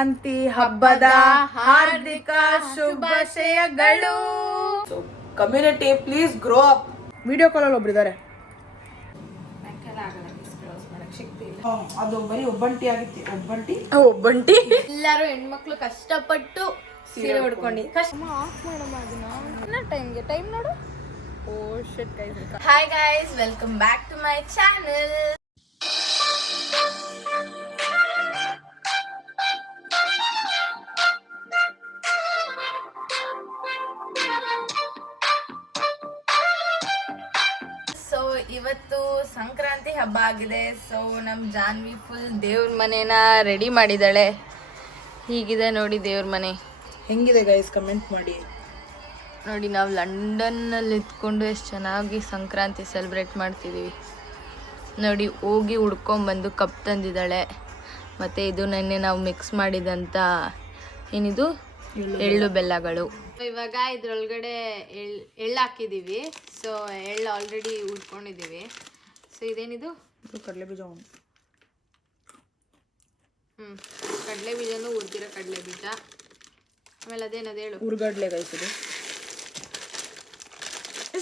ಸಂಕ್ರಾಂತಿ ಹಬ್ಬದ ಹಾರ್ದಿಕ ಶುಭಾಶಯಗಳು. Community please grow up. Video ಕಾಲಲ್ಲಿ ಒಬ್ರಿದ್ದಾರೆ, ಅದು ಬರೀ ಒಬ್ಬಂಟಿ ಆಗಿತ್ತು. ಒಬ್ಬಂಟಿ ಎಲ್ಲರೂ ಹೆಣ್ಮಕ್ಳು ಕಷ್ಟಪಟ್ಟು ಸೀರೆ ಉಡ್ಕೊಂಡು ಆಫ್ ಮಾಡಮ್ಮ ಅದನ್ನ ಟೈಮ್ ನೋಡು. Oh shit guys. Hi guys, welcome back to my channel. So ಇವತ್ತು ಸಂಕ್ರಾಂತಿ ಹಬ್ಬ ಆಗಿದೆ. ಸೊ ನಮ್ಮ ಜಾನ್ವಿ ಫುಲ್ ದೇವ್ರ ಮನೇನ ರೆಡಿ ಮಾಡಿದ್ದಾಳೆ. ಹೀಗಿದೆ ನೋಡಿ ದೇವ್ರ ಮನೆ. ಹೆಂಗಿದೆ ಗೈಸ್ ಕಮೆಂಟ್ ಮಾಡಿ. ನೋಡಿ, ನಾವು ಲಂಡನ್ನಲ್ಲಿ ಇದ್ಕೊಂಡು ಎಷ್ಟು ಚೆನ್ನಾಗಿ ಸಂಕ್ರಾಂತಿ ಸೆಲೆಬ್ರೇಟ್ ಮಾಡ್ತಿದ್ದೀವಿ ನೋಡಿ. ಹೋಗಿ ಹುಡ್ಕೊಂಬಂದು ಕಪ್ ತಂದಿದ್ದಾಳೆ. ಮತ್ತು ಇದು ನೆನ್ನೆ ನಾವು ಮಿಕ್ಸ್ ಮಾಡಿದಂಥ ಏನಿದು ಎಳ್ಳು ಬೆಲ್ಲಗಳು. ಇವಾಗ ಇದ್ರೊಳಗಡೆ ಎಳ್ಳು ಹಾಕಿದ್ದೀವಿ. ಸೊ ಎಳ್ಳು ಆಲ್ರೆಡಿ ಹುಡ್ಕೊಂಡಿದ್ದೀವಿ. ಸೊ ಇದೇನಿದು ಕಡಲೆ ಬೀಜ. ಕಡಲೆ ಬೀಜನೂ ಹುರಿದಿರೋ ಕಡಲೆ ಬೀಜ. ಆಮೇಲೆ ಅದೇನದು ಹೇಳು, ಹುರ್ಗಡ್ಲೆ ಗೈಸಿದೆ.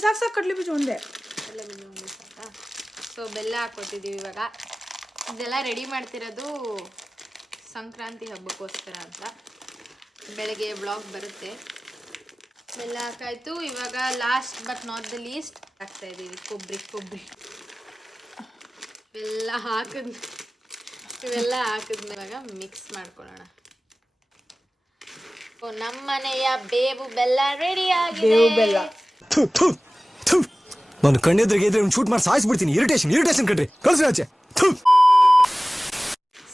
ಸಾಕು ಕಡಲೆ ಬೀಜ ಒಂದೇ. ಕಡಲೆ ಬೀಜ ಒಂದೇ ಸಾಕಾ? ಸೊ ಬೆಲ್ಲ ಹಾಕೋತಿದ್ದೀವಿ ಇವಾಗ. ಇದೆಲ್ಲ ರೆಡಿ ಮಾಡ್ತಿರೋದು ಸಂಕ್ರಾಂತಿ ಹಬ್ಬಕ್ಕೋಸ್ಕರ ಅಂತ. ಬೆಳಗ್ಗೆ ಬ್ಲಾಗ್ ಬರುತ್ತೆ. ಬೆಲ್ಲ ಹಾಕಾಯ್ತು. ಇವಾಗ last but not the least ಹಾಕ್ತಾ ಇದ್ದೀವಿ ಕೊಬ್ಬರಿ. ಇವೆಲ್ಲ ಹಾಕಿದ್ಮೇಲೆ ಇವಾಗ ಮಿಕ್ಸ್ ಮಾಡ್ಕೊಳ್ಳೋಣ. ನಮ್ಮ ಮನೆಯ ಬೇವು ಬೆಲ್ಲ ರೆಡಿ ಆಗಿದೆ. ನಾನು ಕಣ್ಣೆದ್ರಿಗೆ ಇದ್ರೆ ಒಂದು ಶೂಟ್ ಮಾಡಿ ಸಾಯಿಸ್ಬಿಡ್ತೀನಿ. ಇರಿಟೇಷನ್ ಕಣ್ರಿ, ಕಳ್ಸಿ ಆಚೆ.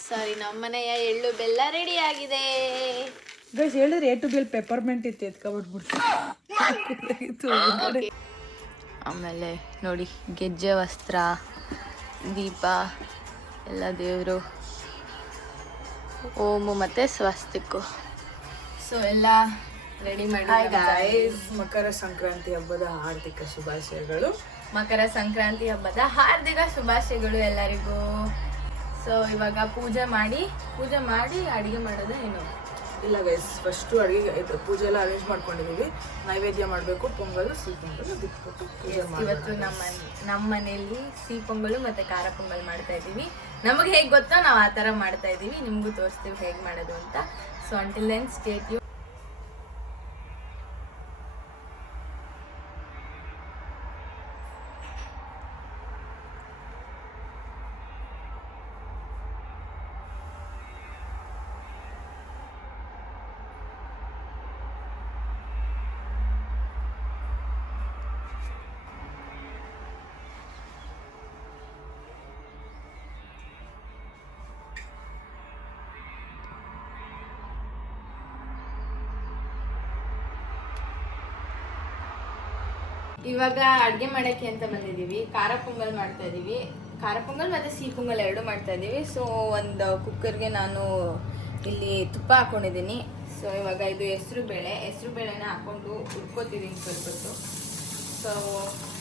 ಸರಿ, ನಮ್ಮ ಮನೆಯ ಎಳ್ಳು ಬೆಲ್ಲ ರೆಡಿ ಆಗಿದೆ. ಗೈಸ್ ಹೇಳಿದ್ರೆ ಎ ಟು ಬಿಲ್ ಪೆಪರ್ಮೆಂಟ್ ಇತ್ತು, ಎತ್ಕೊಬಿಟ್ಬಿಡ್ತು. ಆಮೇಲೆ ನೋಡಿ, ಗೆಜ್ಜೆ ವಸ್ತ್ರ, ದೀಪ ಎಲ್ಲ ದೇವರು, ಓಮು ಮತ್ತು ಸ್ವಸ್ತಿಕ್ಕು. ಸೊ ಎಲ್ಲ ರೆಡಿ ಮಾಡಿ. ಮಕರ ಸಂಕ್ರಾಂತಿ ಹಬ್ಬದ ಹಾರ್ದಿಕ ಶುಭಾಶಯಗಳು. ಮಕರ ಸಂಕ್ರಾಂತಿ ಹಬ್ಬದ ಹಾರ್ದಿಕ ಶುಭಾಶಯಗಳು ಎಲ್ಲರಿಗೂ. ಸೊ ಇವಾಗ ಪೂಜೆ ಮಾಡಿ ಅಡುಗೆ ಮಾಡೋದು ಏನು ಇಲ್ಲ ಗೈಸ್. ಫಸ್ಟು ಅಡುಗೆ ಪೂಜೆ ಎಲ್ಲ ಅರೇಂಜ್ ಮಾಡ್ಕೊಂಡಿದ್ದೀವಿ. ನೈವೇದ್ಯ ಮಾಡಬೇಕು. ಪೊಂಗಲ್, ಸಿಹಿ ಪೊಂಗಲ್ ಬಿಟ್ಬಿಟ್ಟು ಪೂಜೆ ಮಾಡಿ. ಇವತ್ತು ನಮ್ಮ ಮನೆಯಲ್ಲಿ ಸಿಹಿ ಪೊಂಗಲು ಮತ್ತು ಖಾರ ಪೊಂಗಲ್ ಮಾಡ್ತಾ ಇದ್ದೀವಿ. ನಮಗೆ ಹೇಗೆ ಗೊತ್ತೋ ನಾವು ಆ ಥರ ಮಾಡ್ತಾ ಇದ್ದೀವಿ. ನಿಮಗೂ ತೋರಿಸ್ತೀವಿ ಹೇಗೆ ಮಾಡೋದು ಅಂತ. So until then stay tune. ಇವಾಗ ಅಡುಗೆ ಮಾಡೋಕ್ಕೆ ಅಂತ ಬಂದಿದ್ದೀವಿ. ಖಾರ ಪೊಂಗಲ್ ಮಾಡ್ತಾ ಇದ್ದೀವಿ. ಖಾರ ಪೊಂಗಲ್ ಮತ್ತು ಸಿಹಿ ಪೊಂಗಲ್ ಎರಡು ಮಾಡ್ತಾ ಇದ್ದೀವಿ. ಸೊ ಒಂದು ಕುಕ್ಕರ್ಗೆ ನಾನು ಇಲ್ಲಿ ತುಪ್ಪ ಹಾಕ್ಕೊಂಡಿದ್ದೀನಿ. ಸೊ ಇವಾಗ ಇದು ಹೆಸರು ಬೇಳೆನ ಹಾಕ್ಕೊಂಡು ಹುರ್ಕೋತಿದ್ದೀನಿ ಸ್ವಲ್ಪ ಹೊತ್ತು. ಸೊ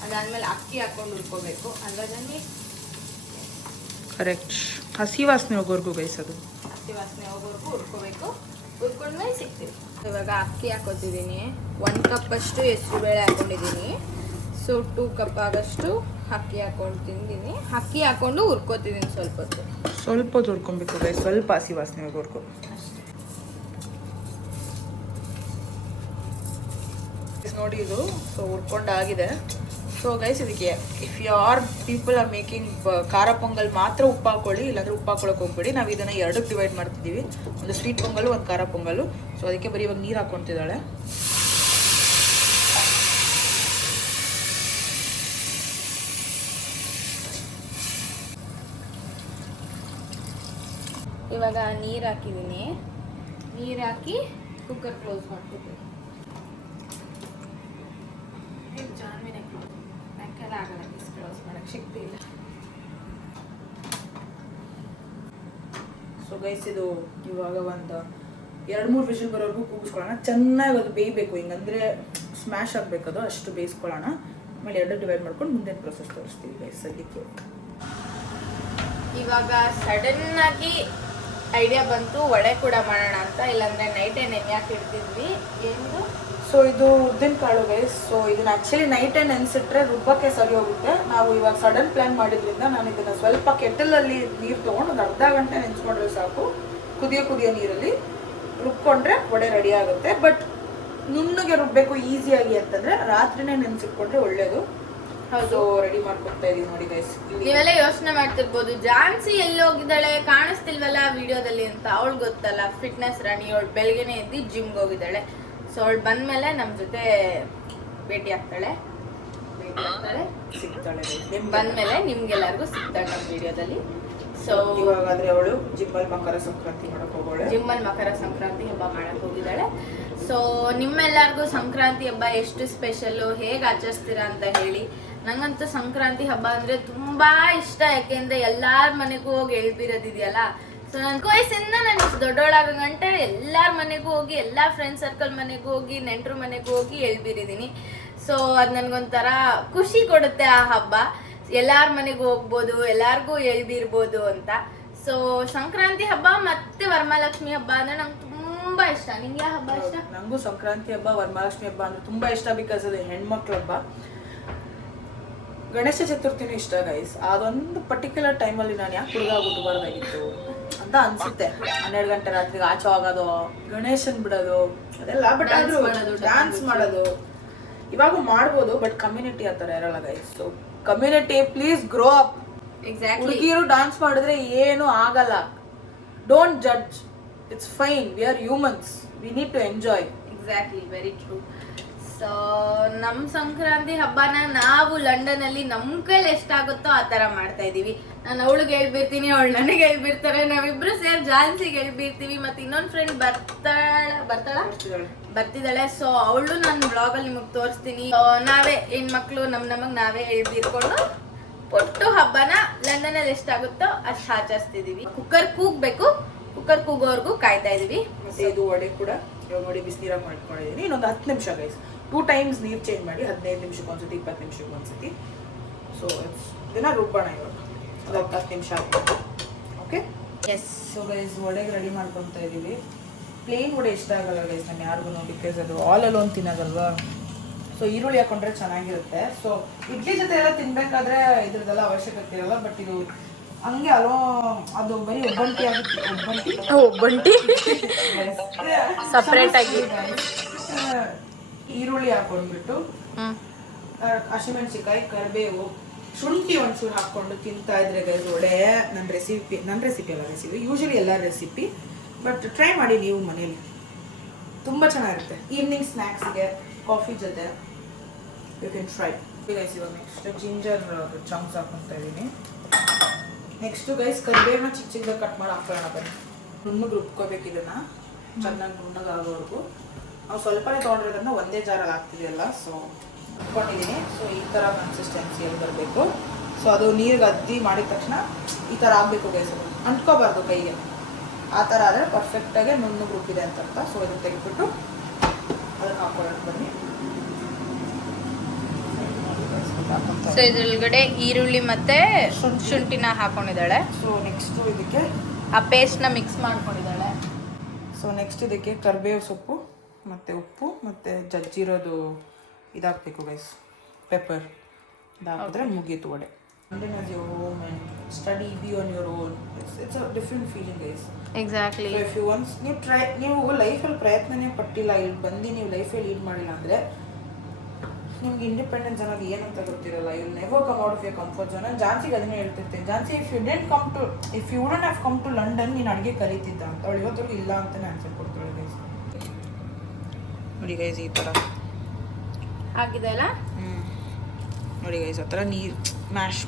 ಅದಾದಮೇಲೆ ಅಕ್ಕಿ ಹಾಕ್ಕೊಂಡು ಹುರ್ಕೋಬೇಕು. ಅದಾದ್ಮೇಲೆ ಕರೆಕ್ಟ್ ಹಸಿ ವಾಸನೆ ಹೋಗೋರ್ಗು ಗೈಸೋದು. ಹಸಿ ವಾಸನೆ ಹೋಗೋರ್ಗು ಹುರ್ಕೋಬೇಕು. ಹುರ್ಕೊಂಡ್ಮೇಲೆ ಸಿಗ್ತೀವಿ. ಇವಾಗ ಅಕ್ಕಿ ಹಾಕೋತಿದ್ದೀನಿ. 1 ಕಪ್ ಅಷ್ಟು ಹೆಸರು ಬೇಳೆ ಹಾಕೊಂಡಿದ್ದೀನಿ. ಸೊ 2 ಕಪ್ ಆಗಷ್ಟು ಅಕ್ಕಿ ಹಾಕೊಂಡು ಹುರ್ಕೋತಿದ್ದೀನಿ ಸ್ವಲ್ಪ ಹೊತ್ತು ಹುರ್ಕೊಬೇಕು ಗೈಸ್. ಸ್ವಲ್ಪ ಹಸಿ ವಾಸನೆ ಹೋಗೋರ್ಗು. ನೋಡಿ ಇದು ಸೊ ಹುರ್ಕೊಂಡಾಗಿದೆ. ಸೊ ಗೈಸ್ ಇದಕ್ಕೆ if you are people are making ಖಾರ ಪೊಂಗಲ್ ಮಾತ್ರ ಉಪ್ಪು ಹಾಕೊಳ್ಳಿ, ಇಲ್ಲಾಂದ್ರೆ ಉಪ್ಪು ಹಾಕೊಳ್ಳೋಕೆ ಹೋಗ್ಬೇಡಿ. ನಾವು ಇದನ್ನು 2 ಡಿವೈಡ್ ಮಾಡ್ತಿದ್ದೀವಿ. ಒಂದು ಸ್ವೀಟ್ ಪೊಂಗಲು, ಒಂದು ಖಾರ ಪೊಂಗಲು. ಸೊ ಅದಕ್ಕೆ ಬರೀ ಇವಾಗ ನೀರು ಹಾಕ್ಕೊತಿದ್ದಾಳೆ. ಇವಾಗ ನೀರು ಹಾಕಿದ್ದೀನಿ. ನೀರು ಹಾಕಿ ಕುಕ್ಕರ್ ಕ್ಲೋಸ್ ಮಾಡ್ಕೊತೀವಿ. ಆಗಲ್ಲ, ಕ್ಲೋಸ್ ಮಾಡೋಕ್ಕೆ ಶಕ್ತಿ ಇಲ್ಲ. ಸೊ ಗೈಸ್ ಇದು ಇವಾಗ ಒಂದು 2-3 ವಿಷಲ್ ಬರೋವರೆಗೂ ಕೂಗಿಸ್ಕೊಳ್ಳೋಣ. ಚೆನ್ನಾಗಿ ಅದು ಬೇಯಬೇಕು. ಹಿಂಗಂದ್ರೆ ಸ್ಮ್ಯಾಶ್ ಆಗಬೇಕದು, ಅಷ್ಟು ಬೇಯಿಸ್ಕೊಳ್ಳೋಣ. ಆಮೇಲೆ 2 ಡಿವೈಡ್ ಮಾಡ್ಕೊಂಡು ಮುಂದಿನ ಪ್ರೊಸೆಸ್ ತೋರಿಸ್ತೀವಿ ಗೈಸ್. ಅದಕ್ಕೆ ಇವಾಗ ಸಡನ್ ಆಗಿ ಐಡಿಯಾ ಬಂತು ವಡೆ ಕೂಡ ಮಾಡೋಣ ಅಂತ, ಇಲ್ಲಾಂದ್ರೆ ನೈಟೇ ನೆನೆಯಾಕೆ ಇಡ್ತಿದ್ವಿ. ಏನು ಸೊ ಇದು ಉದ್ದಿನ ಕಾಳು ಗೈಸ್. ಸೊ ಇದನ್ನ ಆ್ಯಕ್ಚುಲಿ ನೈಟೇ ನೆನೆಸಿಟ್ರೆ ರುಬ್ಬಕ್ಕೆ ಸರಿ ಹೋಗುತ್ತೆ. ನಾವು ಇವಾಗ ಸಡನ್ ಪ್ಲಾನ್ ಮಾಡಿದ್ರಿಂದ ನಾನು ಇದನ್ನು ಸ್ವಲ್ಪ ಕೆಟಲಲ್ಲಿ ನೀರು ತೊಗೊಂಡು ಒಂದು ಅರ್ಧ ಗಂಟೆ ನೆನೆಸ್ಕೊಂಡ್ರೆ ಸಾಕು. ಕುದಿಯೋ ನೀರಲ್ಲಿ ರುಬ್ಕೊಂಡ್ರೆ ವಡೆ ರೆಡಿ ಆಗುತ್ತೆ. ಬಟ್ ನುಣ್ಣಗೆ ರುಬ್ಬಬೇಕು ಈಸಿಯಾಗಿ ಅಂತಂದರೆ ರಾತ್ರಿನೇ ನೆನೆಸಿಟ್ಕೊಂಡ್ರೆ ಒಳ್ಳೇದು. ಅದು ರೆಡಿ ಮಾಡ್ಕೊತಾ ಇದೀವಿ ನೋಡಿ ಗೈಸ್. ನೀವೆಲ್ಲ ಯೋಚನೆ ಮಾಡ್ತಿರ್ಬೋದು, ಜಾನ್ಸಿ ಎಲ್ಲಿ ಹೋಗಿದ್ದಾಳೆ ಕಾಣಿಸ್ತಿಲ್ವಲ್ಲ ವಿಡಿಯೋದಲ್ಲಿ ಅಂತ. ಅವಳು ಗೊತ್ತಲ್ಲ ಫಿಟ್ನೆಸ್ ರಾಣಿ, ಅವಳು ಬೆಳಗ್ಗೆನೆ ಎದ್ದು ಜಿಮ್ಗೆ ಹೋಗಿದ್ದಾಳೆ. ಸೊ ಅವಳು ಬಂದ್ಮೇಲೆ ನಮ್ಮ ಜೊತೆ ಭೇಟಿ ಆಗ್ತಾಳೆ, ಸಿಗ್ತಾಳೆ ಬಂದ್ಮೇಲೆ ನಿಮ್ಗೆಲ್ಲರಿಗೂ ಸಿಗ್ತಾಳೆ ನಮ್ಮ ವಿಡಿಯೋದಲ್ಲಿ. ಸೊ ಇವಾಗಾದ್ರೆ ಅವಳು ಜಿಮ್ಮಲ್ಲಿ ಮಕರ ಸಂಕ್ರಾಂತಿ ಮಾಡಕ್ ಹೋಗೋಳೆ. ಜಿಮ್ಮಲ್ಲಿ ಮಕರ ಸಂಕ್ರಾಂತಿ ಹಬ್ಬ ಮಾಡಕ್ ಹೋಗಿದ್ದಾಳೆ. ಸೊ ನಿಮ್ಮೆಲ್ಲರಿಗೂ ಸಂಕ್ರಾಂತಿ ಹಬ್ಬ ಎಷ್ಟು ಸ್ಪೆಷಲ್ಲು, ಹೇಗೆ ಆಚರಿಸ್ತೀರಾ ಅಂತ ಹೇಳಿ. ನಂಗಂತೂ ಸಂಕ್ರಾಂತಿ ಹಬ್ಬ ಅಂದ್ರೆ ತುಂಬಾ ಇಷ್ಟ. ಯಾಕೆಂದ್ರೆ ಎಲ್ಲಾರ ಮನೆಗೂ ಹೋಗಿ ಎಳ್ಬಿರೋದಿದೆಯಲ್ಲ. ಸೊ ನನ್ನ ವಯಸ್ಸಿಂದ ನಾನು ಇಷ್ಟು ದೊಡ್ಡೋಳಾಗ ಗಂಟೆ ಎಲ್ಲಾರ ಮನೆಗೂ ಹೋಗಿ, ಎಲ್ಲಾ ಫ್ರೆಂಡ್ ಸರ್ಕಲ್ ಮನೆಗೂ ಹೋಗಿ, ನೆಂಟರು ಮನೆಗೂ ಹೋಗಿ ಎಳ್ಬಿರಿದ್ದೀನಿ. ಸೊ ಅದು ನನಗೊಂಥರ ಖುಷಿ ಕೊಡುತ್ತೆ ಆ ಹಬ್ಬ. ಎಲ್ಲಾರ ಮನೆಗೂ ಹೋಗ್ಬೋದು, ಎಲ್ಲಾರ್ಗೂ ಎಳ್ಬಿರ್ಬೋದು ಅಂತ. ಸೊ ಸಂಕ್ರಾಂತಿ ಹಬ್ಬ ಮತ್ತೆ ವರಮಹಾಲಕ್ಷ್ಮಿ ಹಬ್ಬ ಅಂದ್ರೆ ನಂಗೆ ತುಂಬಾ ಇಷ್ಟ. ನಿಂಗೆ ಯಾವ ಹಬ್ಬ ಇಷ್ಟ? ನಂಗೂ ಸಂಕ್ರಾಂತಿ ಹಬ್ಬ, ವರಮಹಾಲಕ್ಷ್ಮಿ ಹಬ್ಬ ಅಂದ್ರೆ ತುಂಬಾ ಇಷ್ಟ. ಬಿಕಾಸ್ ಅದು ಹೆಣ್ಮಕ್ಳ ಹಬ್ಬ. ಗಣೇಶ ಚತುರ್ಥಿನೂ ಇಷ್ಟ ಗೈಸ್. ಅದೊಂದು ಪರ್ಟಿಕ್ಯುಲರ್ ಟೈಮಲ್ಲಿ ನಾನು ಯಾಕೆ ಹುಡುಗ ಹುಟ್ಟಬಾರ್ದಾಗಿತ್ತು ಅಂತ ಅನ್ಸುತ್ತೆ. 12 ಗಂಟೆ ರಾತ್ರಿಗೆ ಆಚೆ ಆಗೋದು, ಗಣೇಶನ್ ಬಿಡೋದು ಅದೆಲ್ಲ. ಬಟ್ ಆದ್ರೂ ಡ್ಯಾನ್ಸ್ ಮಾಡೋದು ಇವಾಗೂ ಮಾಡ್ಬೋದು, ಬಟ್ ಕಮ್ಯುನಿಟಿ ಆ ಥರ ಇರಲ್ಲ guys. So community please grow up. ಹುಡುಗಿರು ಡ್ಯಾನ್ಸ್ ಮಾಡಿದ್ರೆ ಏನು ಆಗಲ್ಲ. Don't judge, it's fine. We are humans, we need to enjoy. Exactly, very true. So ನಮ್ಮ ಸಂಕ್ರಾಂತಿ ಹಬ್ಬನ ನಾವು ಲಂಡನ್ ಅಲ್ಲಿ ನಮ್ಮ ಕೈಲಿ ಎಷ್ಟಾಗುತ್ತೋ ಆ ತರ ಮಾಡ್ತಾ ಇದೀವಿ. ನಾನು ಅವಳಿಗೆ ಹೇಳ್ಬಿರ್ತೀನಿ, ಅವಳು ನನಗೆ ಹೇಳ್ಬಿರ್ತಾರೆ, ನಾವಿಬ್ರು ಸೇರಿ ಜಾನ್ಸಿಗೆ ಹೇಳ್ಬಿರ್ತೀವಿ. ಮತ್ತೆ ಇನ್ನೊಂದು ಫ್ರೆಂಡ್ ಬರ್ತಿದ್ದಾಳೆ. ಸೊ ಅವಳು ನನ್ನ ಬ್ಲಾಗ್ ಅಲ್ಲಿ ನಿಮಗೆ ತೋರಿಸ್ತೀನಿ. ನಾವೇ ಹೆಣ್ಮಕ್ಳು ನಮಗೆ ನಾವೇ ಹೇಳ್ಬಿರ್ಕೊಂಡು ಪುಟ್ಟು ಹಬ್ಬನ ಲಂಡನ್ ಅಲ್ಲಿ ಎಷ್ಟಾಗುತ್ತೋ ಅಷ್ಟು ಆಚರಿಸ್ತಿದೀವಿ. ಕುಕ್ಕರ್ ಕೂಗ್ಬೇಕು, ಕುಕ್ಕರ್ ಕೂಗೋರ್ಗು ಕಾಯ್ತಾ ಇದೀವಿ. ಮತ್ತೆ ಇದು ವಡೆ ಕೂಡ ಇವಾಗ ನೋಡಿ ಬಿಸಿನೀರಾಗಿ ಮಾಡ್ಕೊಂಡಿದ್ದೀನಿ. ಇನ್ನೊಂದು 10 ನಿಮಿಷ ಗೈಸ್. 2 ಟೈಮ್ಸ್ ನೀರು ಚೇಂಜ್ ಮಾಡಿ, 15 ನಿಮಿಷಕ್ಕೆ ಒಂದ್ಸತಿ, 20 ನಿಮಿಷಕ್ಕೆ ಒಂದ್ಸತಿ. ಸೊ ಇದನ್ನ ರುಬ್ಬೋಣ ಇವಾಗ. ಅದು 10 ನಿಮಿಷ ಆಗುತ್ತೆ. Okay, yes. ಸೊ ಗೈಸ್ ವಡೆಗೆ ರೆಡಿ ಮಾಡ್ಕೊತಾ ಇದ್ದೀವಿ. ಪ್ಲೇನ್ ವಡೆ ಇಷ್ಟ ಆಗಲ್ಲ ಗೈಸ್ ನಾನು ಯಾರಿಗೂ, ಬಿಕಾಸ್ ಅದು ಆಲ್ ಅಲೋನ್ ತಿನ್ನೋದಲ್ವಾ. ಸೊ ಈರುಳ್ಳಿ ಹಾಕೊಂಡ್ರೆ ಚೆನ್ನಾಗಿರುತ್ತೆ. ಸೊ ಇಡ್ಲಿ ಜೊತೆ ಎಲ್ಲ ತಿನ್ಬೇಕಾದ್ರೆ ಇದ್ರದ್ದೆಲ್ಲ ಅವಶ್ಯಕತೆ ಇರಲ್ಲ. ಬಟ್ ಇದು ಹಂಗೆ ಅಲೋ, ಅದು ಬರೀ ಒಬ್ಬಂಟಿ ಆಗುತ್ತೆ. ಒಬ್ಬಂಟಿ ಸಪ್ರೇಟ್ ಆಗಿ ಈರುಳ್ಳಿ ಹಾಕೊಂಡ್ಬಿಟ್ಟು, ಹಸಿಮೆಣಸಿಕಾಯಿ, ಕರಿಬೇವು, ಶುಂಠಿ ಒಂಚೂರು ಹಾಕ್ಕೊಂಡು ತಿಂತಾ ಇದ್ರೆ ಗೈಸ್ ವಡೆ. ನನ್ನ ರೆಸಿಪಿ ಅಲ್ಲ, ರೆಸಿಪಿ ಯೂಶಲಿ ಎಲ್ಲ ರೆಸಿಪಿ, ಬಟ್ ಟ್ರೈ ಮಾಡಿ ನೀವು ಮನೇಲಿ, ತುಂಬ ಚೆನ್ನಾಗಿರುತ್ತೆ. ಈವ್ನಿಂಗ್ ಸ್ನ್ಯಾಕ್ಸ್ಗೆ ಕಾಫಿ ಜೊತೆ ಯು ಕ್ಯಾನ್ ಟ್ರೈ ಗೈಸ್. ಇವಾಗ ನೆಕ್ಸ್ಟ್ ಜಿಂಜರ್ ಚಂಕ್ಸ್ ಹಾಕ್ಕೊತಾ ಇದ್ದೀನಿ. ನೆಕ್ಸ್ಟು ಗೈಸ್ ಕರಿಬೇವನ್ನ ಚಿಕ್ಕ ಚಿಕ್ಕದಾಗಿ ಕಟ್ ಮಾಡಿ ಹಾಕೊಳ್ಳೋಣ ಬನ್ನಿ. ನುಣ್ಣಗೆ ರುಬ್ಕೋಬೇಕು ಇದನ್ನು, ಚೆನ್ನಾಗಿ ನುಣ್ಣಗಾಗೋವರೆಗೂ. ನಾವು ಸ್ವಲ್ಪನೇ ತೊಗೊಂಡಿರೋದನ್ನ ಒಂದೇ ಜಾರಲ್ಲಿ ಹಾಕ್ತಿದೆಯಲ್ಲ. ಸೊ ರುಬ್ಕೊಂಡಿದ್ದೀನಿ. ಸೊ ಈ ಥರ ಕನ್ಸಿಸ್ಟೆನ್ಸಿಯಲ್ಲಿ ಬರಬೇಕು. ಸೊ ಅದು ನೀರಿಗೆ ಅದ್ದಿ ಮಾಡಿದ ತಕ್ಷಣ ಈ ಥರ ಆಗಬೇಕು ಗೈಸ್. ಅದು ಅಂಟ್ಕೋಬಾರ್ದು ಕೈಗೆ. ಆ ಥರ ಆದರೆ ಪರ್ಫೆಕ್ಟಾಗಿ ನುಣ್ಣಗೆ ರುಬ್ಬಿದೆ ಅಂತ ಅರ್ಥ. ಸೊ ಇದನ್ನು ತೆಗೆದ್ಬಿಟ್ಟು ಅದನ್ನು ಹಾಕೊಳ್ಳೋಣ ಬನ್ನಿ. ಸೊ ಇದ್ರೊಳಗಡೆ ಈರುಳ್ಳಿ ಮತ್ತೆ ಶುಂಠಿನ ಹಾಕೊಂಡಿದ್ದಾಳೆ. ಸೊ ನೆಕ್ಸ್ಟು ಇದಕ್ಕೆ ಆ ಪೇಸ್ಟ್ನ ಮಿಕ್ಸ್ ಮಾಡ್ಕೊಂಡಿದ್ದಾಳೆ. ಸೊ ನೆಕ್ಸ್ಟ್ ಇದಕ್ಕೆ ಕರಿಬೇವು ಸೊಪ್ಪು ಮತ್ತು ಉಪ್ಪು ಮತ್ತು ಜಜ್ಜಿರೋದು ಇದಾಗಬೇಕು ಗೈಸ್, ಪೆಪ್ಪರ್. ಇದಾಕಿದ್ರೆ ಮುಗೀತು vada. London as your home and study, be on your own. It's a different feeling guys. Exactly. So if you once ನೀವು ಲೈಫಲ್ಲಿ ಪ್ರಯತ್ನನೇ ಪಟ್ಟಿಲ್ಲ, ಇಲ್ಲಿ ಬಂದು ನೀವು ಲೈಫಲ್ಲಿ ಲೀಡ್ ಮಾಡಿಲ್ಲ ಅಂದರೆ ನಿಮ್ಗೆ ಇಂಡಿಪೆಂಡೆನ್ಸ್ ಅನ್ನೋದು ಏನಂತ ಗೊತ್ತಿರಲ್ಲ. You never come out of your comfort zone. ನಾನು ಜಾನ್ಸಿಗೆ ಅದನ್ನೇ ಹೇಳ್ತಿರ್ತೀನಿ, Jancy if you wouldn't have come to London ನೀನು ಅಡುಗೆ ಕಲಿತಿದ್ದ ಅಂತ. ಅವಳು ಇವತ್ತರೆಗೂ ಇಲ್ಲ ಅಂತಲೇ ಆನ್ಸರ್ ಕೊಡ್ತಾಳೆ ಗೈಸ್. ನೋಡಿ ಗೈಸ್ ಈ ಥರ ಆಗಿದೆ ಅಲ್ಲ. ನೋಡಿ ಗೈಸ್ ಆ ಥರ ನೀರು ಮ್ಯಾಶ್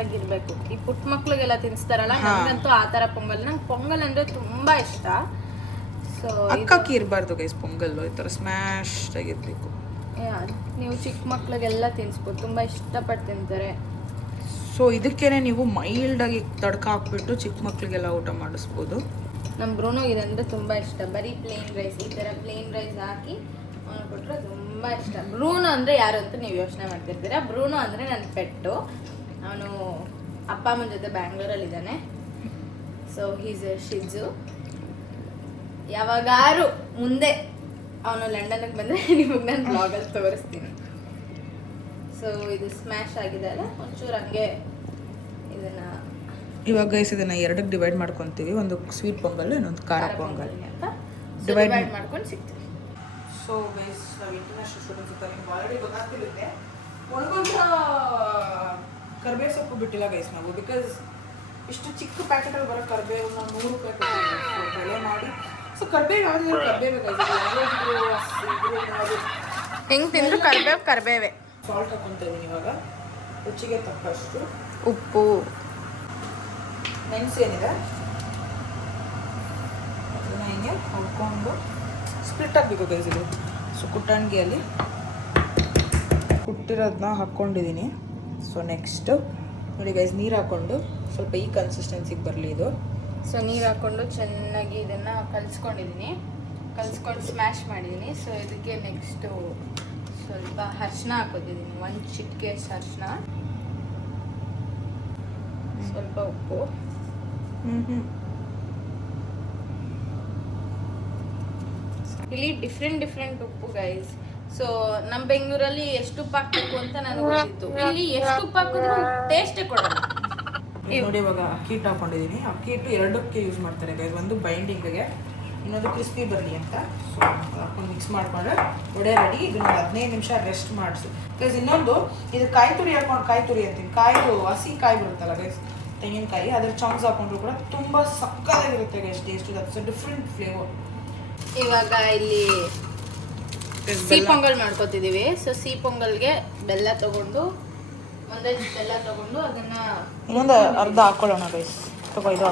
ಆಗಿರ್ಬೇಕು. ಈ ಪುಟ್ಟ ಮಕ್ಳಿಗೆಲ್ಲ ತಿನ್ನಿಸ್ತಾರಲ್ಲ, ನನಗಂತೂ ಆ ಥರ ಪೊಂಗಲ್. ನಂಗೆ ಪೊಂಗಲ್ ಅಂದರೆ ತುಂಬ ಇಷ್ಟ. ಸೊ ಅಕ್ಕಿ ಇರಬಾರ್ದು ಗೈಸ್ ಪೊಂಗಲ್ಲು, ಈ ಥರ ಸ್ಮ್ಯಾಶ್ ಆಗಿರಬೇಕು. ನೀವು ಚಿಕ್ಕ ಮಕ್ಳಿಗೆಲ್ಲ ತಿನ್ನಿಸ್ಬೋದು, ತುಂಬ ಇಷ್ಟಪಟ್ಟು ತಿಂತಾರೆ. ಸೊ ಇದಕ್ಕೇನೆ ನೀವು ಮೈಲ್ಡಾಗಿ ತಡ್ಕ ಹಾಕ್ಬಿಟ್ಟು ಚಿಕ್ಕ ಮಕ್ಳಿಗೆಲ್ಲ ಊಟ ಮಾಡಿಸ್ಬೋದು. ನಮ್ಮ ಬ್ರೂನೋಗಿದೆ ಅಂದರೆ ತುಂಬ ಇಷ್ಟ. ಬರೀ ಪ್ಲೇನ್ ರೈಸ್, ಈ ಥರ ಪ್ಲೇನ್ ರೈಸ್ ಹಾಕಿ ಅವನು ಕೊಟ್ಟರೆ ತುಂಬ ಇಷ್ಟ. ಬ್ರೂನೋ ಅಂದರೆ ಯಾರು ಅಂತ ನೀವು ಯೋಚನೆ ಮಾಡ್ತಿರ್ತೀರಾ. ಬ್ರೂನೋ ಅಂದರೆ ನನ್ನ ಪೆಟ್ಟು. ಅವನು ಅಪ್ಪ ಅಮ್ಮನ ಜೊತೆ ಬ್ಯಾಂಗ್ಳೂರಲ್ಲಿದ್ದಾನೆ. ಸೊ ಹೀಸ್ ಎ ಶಿಜು. ಯಾವಾಗಾರು ಮುಂದೆ ಅವನು ಲಂಡನ್ಗೆ ಬಂದರೆ ನಿಮಗೆ ನಾನು ಬ್ಲಾಗಲ್ಲಿ ತೋರಿಸ್ತೀನಿ. ಸೊ ಇದು ಸ್ಮ್ಯಾಶ್ ಆಗಿದೆ ಅಲ್ಲ, ಒಂಚೂರು ಹಂಗೆ ಇದನ್ನು ಇವಾಗ ಗೈಸ್ ಇದನ್ನು ಎರಡಕ್ಕೆ ಡಿವೈಡ್ ಮಾಡ್ಕೊತೀವಿ. ಒಂದು ಸ್ವೀಟ್ ಪೊಂಗಲ್, ಇನ್ನೊಂದು ಖಾರ ಪೊಂಗಲ್ ಅಂತ ಡಿವೈಡ್ ಮಾಡ್ಕೊಂಡು ಸಿಗ್ತೀವಿ. ಸೊ ಗೈಸ್ ನಾವು ಇಂಟರ್ನ್ಯಾಷನಲ್ ಸ್ಟೂಡೆಂಟ್ಸ್ ಅಂತ ನಿಮ್ಗೆ ಆಲ್ರೆಡಿ ಗೊತ್ತಾಗ್ತಿರುತ್ತೆ. ಒಣಗೊಂತ ಕರ್ಬೇವು ಸೊಪ್ಪು ಬಿಟ್ಟಿಲ್ಲ ಗೈಸ್ ನಾವು, ಬಿಕಾಸ್ ಇಷ್ಟು ಚಿಕ್ಕ ಪ್ಯಾಕೆಟಲ್ಲಿ ಬರೋ ಕರ್ಬೇವು ನಾವು 100 ರೂಪಾಯಿ ಕೊಡ್ತೀವಿ ಬೆಲೆ ಮಾಡಿ. ಸೊ ಕರ್ಬೇವು ಯಾವುದಿಲ್ಲ, ಕರ್ಬೇವು ಹೆಂಗೆ ತಿಂದ್ರು ಕರ್ಬೇವೇ. ಸಾಲ್ಟ್ ಹಾಕೊತಾ ಇದ್ದೀನಿ ಇವಾಗ, ರುಚಿಗೆ ತಕ್ಕಷ್ಟು ಉಪ್ಪು, ಮೆಣಸು ಏನಿದೆ ಅದನ್ನು ಹಿಂಗೆ ಹುಡ್ಕೊಂಡು ಸ್ಪ್ಲಿಟ್ ಆಗಬೇಕು ಗೈಸ್ ಇದು. ಸೊ ಕುಟ್ಟಣಿಗೆಯಲ್ಲಿ ಕುಟ್ಟಿರೋದನ್ನ ಹಾಕ್ಕೊಂಡಿದ್ದೀನಿ. ಸೊ ನೆಕ್ಸ್ಟು ನೋಡಿ ಗೈಸ್, ನೀರು ಹಾಕ್ಕೊಂಡು ಸ್ವಲ್ಪ ಈ ಕನ್ಸಿಸ್ಟೆನ್ಸಿಗೆ ಬರಲಿ ಇದು. ಸೊ ನೀರು ಹಾಕ್ಕೊಂಡು ಚೆನ್ನಾಗಿ ಇದನ್ನು ಕಲಿಸ್ಕೊಂಡಿದ್ದೀನಿ, ಕಲಿಸ್ಕೊಂಡು ಸ್ಮ್ಯಾಶ್ ಮಾಡಿದ್ದೀನಿ. ಸೊ ಇದಕ್ಕೆ ನೆಕ್ಸ್ಟು ಸ್ವಲ್ಪ ಅರಿಶಿನ ಹಾಕೋತಿದ್ದೀನಿ, 1 ಚಿಟಿಕೆ ಅರಿಶಿನ, ಸ್ವಲ್ಪ ಉಪ್ಪು, ಇಲ್ಲಿ ಡಿಫ್ರೆಂಟ್ ಉಪ್ಪು ಗೈಸ್. ಸೊ ನಮ್ಮ ಬೆಂಗಳೂರಲ್ಲಿ ಎಷ್ಟು ಉಪ್ಪು ಹಾಕ್ಬೇಕು ಅಂತ ನನಗೆ ಗೊತ್ತಿತ್ತು, ಇಲ್ಲಿ ಎಷ್ಟು ಉಪ್ಪು ಹಾಕಿದ್ರು ಟೇಸ್ಟೇ ಕೊಡಲ್ಲ. ನೋಡಿ ಇವಾಗ ಅಕ್ಕಿ ಹಿಟ್ಟು ಹಾಕೊಂಡಿದ್ದೀನಿ. ಅಕ್ಕಿ ಹಿಟ್ಟು ಎರಡಕ್ಕೆ ಯೂಸ್ ಮಾಡ್ತಾರೆ ಗೈಸ್, ಒಂದು ಬೈಂಡಿಂಗ್ಗೆ, ಇನ್ನೊಂದು ಕ್ರಿಸ್ಪಿ ಬರಲಿ ಅಂತ. ಸೊ ಹಾಕೊಂಡು ಮಿಕ್ಸ್ ಮಾಡಿಕೊಂಡ್ರೆ ಒಡೆ ರೆಡಿ. ಇದನ್ನ 15 ನಿಮಿಷ ರೆಸ್ಟ್ ಮಾಡಿಸು ಗೈಸ್. ಇನ್ನೊಂದು ಇದು ಕಾಯಿ ತುರಿ ಹಾಕೊಂಡು, ಕಾಯಿ ತುರಿ ಅಂತೀನಿ, ಕಾಯಿದು ಹಸಿ ಕಾಯಿ ಬರುತ್ತಲ್ಲ ಗೈಸ್, ತೆಂಗಿನಕಾಯಿ, ಅದ್ರ ಚಮ್ಸ್ ಹಾಕೊಂಡ್ರು ಕೂಡ ತುಂಬ ಸಕ್ಕತ್ತಾಗಿರುತ್ತೆ guys taste. That's a different flavour. ಇವಾಗ ಇಲ್ಲಿ ಸಿಹಿ ಪೊಂಗಲ್ ಮಾಡ್ಕೊತಿದ್ದೀವಿ. ಸೊ ಸಿಹಿ ಪೊಂಗಲ್ಗೆ ಬೆಲ್ಲ ತಗೊಂಡು, ಒಂದೇ ಬೆಲ್ಲ ತಗೊಂಡು ಅದನ್ನ ಇನ್ನೊಂದು ಅರ್ಧ ಹಾಕೊಳ್ಳೋಣ ಗೈಸ್. ತಗೋ ಇದು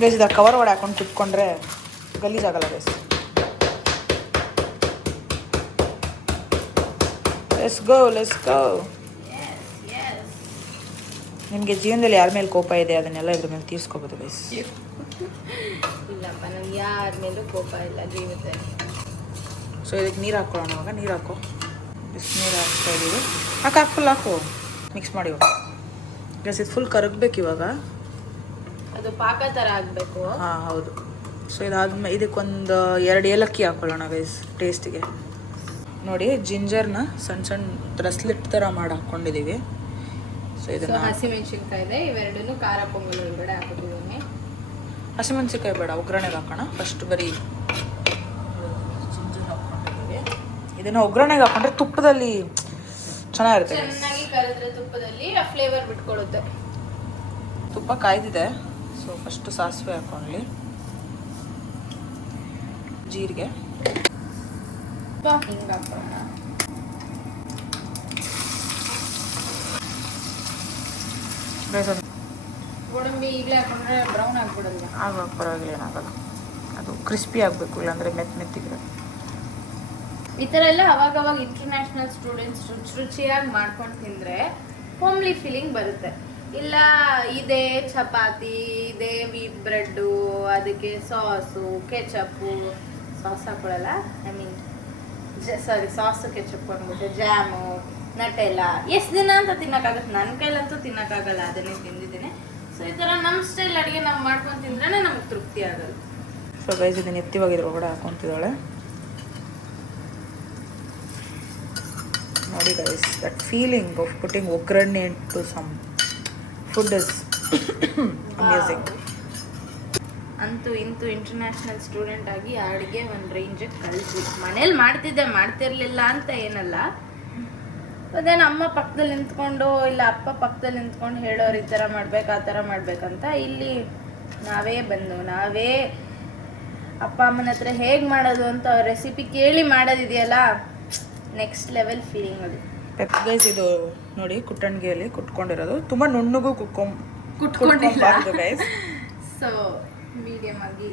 ಗೈಸ್, ಇದು ಕವರ್ ಒಡೆ ಹಾಕೊಂಡು ಕುತ್ಕೊಂಡ್ರೆ ಗಲೀಜಾಗಲ್ಲ ಗೈಸ್. Let's go. ನಿಮಗೆ ಜೀವನದಲ್ಲಿ ಯಾರ ಮೇಲೆ ಕೋಪ ಇದೆ ಅದನ್ನೆಲ್ಲ ಇದ್ರ ಮೇಲೆ ತೀರ್ಸ್ಕೋಬೋದು ಗೈಸ್. ಇಲ್ಲಪ್ಪ, ನನಗೆ ಯಾರ ಮೇಲೂ ಕೋಪ ಇಲ್ಲ ಜೀವಿತದಲ್ಲಿ. ಸೊ ಇದಕ್ಕೆ ನೀರು ಹಾಕ್ಕೊಳ್ಳೋಣ. ಇವಾಗ ನೀರು ಹಾಕೋ, ಬಿಸಿನೀರು ಹಾಕ್ತಾ ಇದ್ದೀವಿ. ಫುಲ್ ಹಾಕು, ಮಿಕ್ಸ್ ಮಾಡಿ ಗೈಸ್. ಇದು ಫುಲ್ ಕರಗಬೇಕು ಇವಾಗ, ಅದು ಪಾಕ ಥರ ಆಗಬೇಕು. ಹಾಂ ಹೌದು. ಸೊ ಇದಾದ್ಮೇಲೆ ಇದಕ್ಕೊಂದು 2 ಏಲಕ್ಕಿ ಹಾಕ್ಕೊಳ್ಳೋಣ ಗೈಸ್ ಟೇಸ್ಟಿಗೆ. ನೋಡಿ ಜಿಂಜರ್ನ ಸಣ್ಣ ಸ್ಲಿಟ್ ಥರ ಮಾಡಿ ಹಾಕ್ಕೊಂಡಿದ್ದೀವಿ. ಸೊ ಇದನ್ನು ಹಸಿಮೆಣಸಿನ್ಕಾಯಿ ಇದೆ, ಇವೆರಡನ್ನು ಖಾರ ಪೊಂಗಲ್ ಒಳಗಡೆ ಹಾಕೋತಿದ್ದೀನಿ. ಹಸಿಮೆಣಸಿನ್ಕಾಯಿ ಬೇಡ, ಒಗ್ಗರಣೆಗೆ ಹಾಕೋಣ ಫಸ್ಟ್. ಬರೀ ಜಿಂಜರ್ ಹಾಕ್ಕೊಂಡಿದ್ದೀವಿ. ಇದನ್ನು ಒಗ್ಗರಣೆಗೆ ಹಾಕೊಂಡ್ರೆ ತುಪ್ಪದಲ್ಲಿ ಚೆನ್ನಾಗಿರುತ್ತೆ. ಚೆನ್ನಾಗಿ ಕರೆದ್ರೆ ತುಪ್ಪದಲ್ಲಿ ಆ ಫ್ಲೇವರ್ ಬಿಟ್ಕೊಳ್ಳುತ್ತೆ. ತುಪ್ಪ ಕಾಯ್ದಿದೆ. ಸೊ ಫಸ್ಟು ಸಾಸಿವೆ ಹಾಕ್ಕೊಳ್ಳಿ, ಜೀರಿಗೆ, ಹಿಂಗೆ ಹಾಕೋಣ. ಗೋಡಂಬಿ ಈಗಲೇ ಹಾಕೊಂಡ್ರೆ ಬ್ರೌನ್ ಆಗ್ಬಿಡಲ್ಲ. ಆಗ ಪರವಾಗಿಲ್ಲ, ಏನಾಗಲ್ಲ. ಅದು ಕ್ರಿಸ್ಪಿ ಆಗಬೇಕು, ಇಲ್ಲಾಂದರೆ ಮೆತ್ತಿಗೆ. ಈ ಥರ ಎಲ್ಲ ಅವಾಗವಾಗ ಇಂಟರ್ನ್ಯಾಷನಲ್ ಸ್ಟೂಡೆಂಟ್ಸ್ ರುಚಿಯಾಗಿ ಮಾಡ್ಕೊಂಡು ತಿಂದರೆ ಹೋಮ್ಲಿ ಫೀಲಿಂಗ್ ಬರುತ್ತೆ. ಇಲ್ಲ ಇದೇ ಚಪಾತಿ, ಇದೇ ವೀಟ್ ಬ್ರೆಡ್ಡು, ಅದಕ್ಕೆ ಸಾಸು ಕೆಚಪ್ಪು, ಸಾಸ್ ಹಾಕೊಳ್ಳಲ್ಲ, ಐ ಮೀನ್ ಸಾಸು ಕೆಚಪ್ಪು ಅಂದ್ಬಿಟ್ಟು ಜಾಮು, ನಟೆಲ್ಲ ಎಷ್ಟು ದಿನ ಅಂತ ತಿನ್ನೋಕ್ಕಾಗುತ್ತೆ? ನನ್ನ ಕೈಲಂತೂ ತಿನ್ನೋಕ್ಕಾಗಲ್ಲ, ಅದನ್ನೇ ತಿಂದಿದ್ದೀನಿ. ಸೊ ಈ ಥರ ನಮ್ಮ ಸ್ಟೈಲ್ ಅಡುಗೆ ನಾವು ಮಾಡ್ಕೊಂಡು ತಿಂದ್ರೆ ನಮಗೆ ತೃಪ್ತಿ ಆಗಲ್ಲ. ಸೊ ಗೈಸ್ ಇದನ್ನು ಎತ್ತಿವಾಗಿದ್ರು ಒಳಗಡೆ ಹಾಕೊತಿದ್ದಾಳೆ ನೋಡಿ guys. That feeling of putting oggarane into some food is amazing. ಅಂತೂ ಇಂತೂ ಇಂಟರ್ನ್ಯಾಷನಲ್ ಸ್ಟೂಡೆಂಟ್ ಆಗಿ ಆ ಅಡುಗೆ ಒಂದು ರೇಂಜಿಗೆ ಕಲಿಸಿ. ಮನೇಲಿ ಮಾಡ್ತಿರಲಿಲ್ಲ ಅಂತ ಏನಲ್ಲ, ಅದೇನು ಅಮ್ಮ ಪಕ್ಕದಲ್ಲಿ ನಿಂತ್ಕೊಂಡು ಇಲ್ಲ ಅಪ್ಪ ಪಕ್ಕದಲ್ಲಿ ನಿಂತ್ಕೊಂಡು ಹೇಳೋರು ಈ ಥರ ಮಾಡ್ಬೇಕು ಆ ಥರ ಮಾಡ್ಬೇಕಂತ. ಇಲ್ಲಿ ನಾವೇ ಅಪ್ಪ ಅಮ್ಮನ ಹತ್ರ ಹೇಗೆ ಮಾಡೋದು ಅಂತ ರೆಸಿಪಿ ಕೇಳಿ ಮಾಡೋದಿದೆಯಲ್ಲ, ನೆಕ್ಸ್ಟ್ ಲೆವೆಲ್ ಫೀಲಿಂಗ್ ಅದು. ಗೈಸ್ ಇದು ನೋಡಿ ಕುಟ್ಟಣಿಗೆಯಲ್ಲಿ ಕುಟ್ಕೊಂಡಿರೋದು, ತುಂಬ ನುಣ್ಣಗೂ ಕುಟ್ಕೊಂಡಿಲ್ಲ ಗೈಸ್. ಸೊ ಮೀಡಿಯಮ್ ಆಗಿ